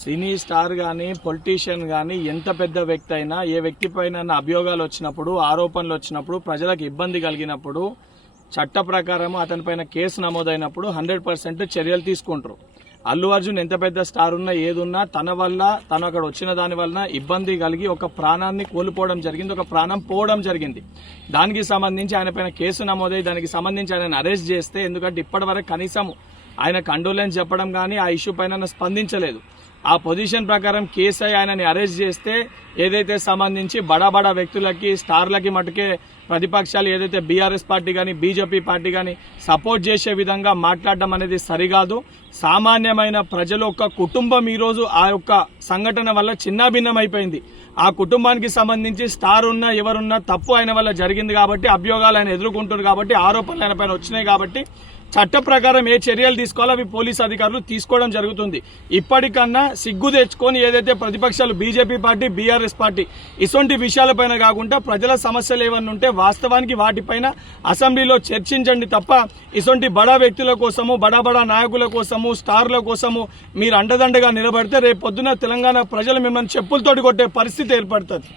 Cine star కానీ politician కానీ ఎంత పెద్ద వ్యక్తి అయినా ఏ వ్యక్తి పైన అభియోగాలు వచ్చినప్పుడు ఆరోపణలు వచ్చినప్పుడు ప్రజలకు ఇబ్బంది కలిగినప్పుడు చట్ట ప్రకారం అతనిపైన కేసు నమోదైనప్పుడు 100% చర్యలు తీసుకుంటారు. అల్లు అర్జున్ ఎంత పెద్ద స్టార్ ఉన్నా ఏదున్నా తన వల్ల తను అక్కడ వచ్చిన దాని వలన ఇబ్బంది కలిగి ఒక ప్రాణాన్ని కోల్పోవడం జరిగింది, ఒక ప్రాణం పోవడం జరిగింది. దానికి సంబంధించి ఆయన పైన కేసు నమోదై దానికి సంబంధించి ఆయన అరెస్ట్ చేస్తే, ఎందుకంటే ఇప్పటివరకు కనీసం ఆయన కండోలెన్స్ చెప్పడం కానీ ఆ ఇష్యూ పైన స్పందించలేదు. ఆ పొజిషన్ ప్రకారం కేసు ఆయనని అరెస్ట్ చేస్తే ఏదైతే సంబంధించి బడా వ్యక్తులకి స్టార్లకి మటుకే ప్రతిపక్షాలు ఏదైతే బీఆర్ఎస్ పార్టీ కానీ బీజేపీ పార్టీ కానీ సపోర్ట్ చేసే విధంగా మాట్లాడడం అనేది సరికాదు. సామాన్యమైన ప్రజల యొక్క కుటుంబం ఈరోజు ఆ యొక్క సంఘటన వల్ల చిన్నాభిన్నం అయిపోయింది. ఆ కుటుంబానికి సంబంధించి స్టార్ ఉన్నా ఎవరున్నా తప్పు ఆయన వల్ల జరిగింది కాబట్టి అభియోగాలు ఆయన ఎదుర్కొంటున్నారు కాబట్టి ఆరోపణలు ఆయన పైన వచ్చినాయి కాబట్టి చట్ట ప్రకారం ఏ చర్యలు తీసుకోవాలో అవి పోలీసు అధికారులు తీసుకోవడం జరుగుతుంది. ఇప్పటికన్నా సిగ్గు తెచ్చుకొని ఏదైతే ప్రతిపక్షాలు బీజేపీ పార్టీ బీఆర్ఎస్ పార్టీ ఇటువంటి విషయాలపైన కాకుండా ప్రజల సమస్యలు ఏమన్నా ఉంటే వాస్తవానికి వాటిపైన అసెంబ్లీలో చర్చించండి తప్ప ఇటువంటి బడా వ్యక్తుల కోసము బడా నాయకుల కోసము స్టార్ల కోసము మీరు అండదండగా నిలబడితే రేపు పొద్దున తెలంగాణ ప్రజలు మిమ్మల్ని చెప్పులతోటి కొట్టే పరిస్థితి ఏర్పడుతుంది.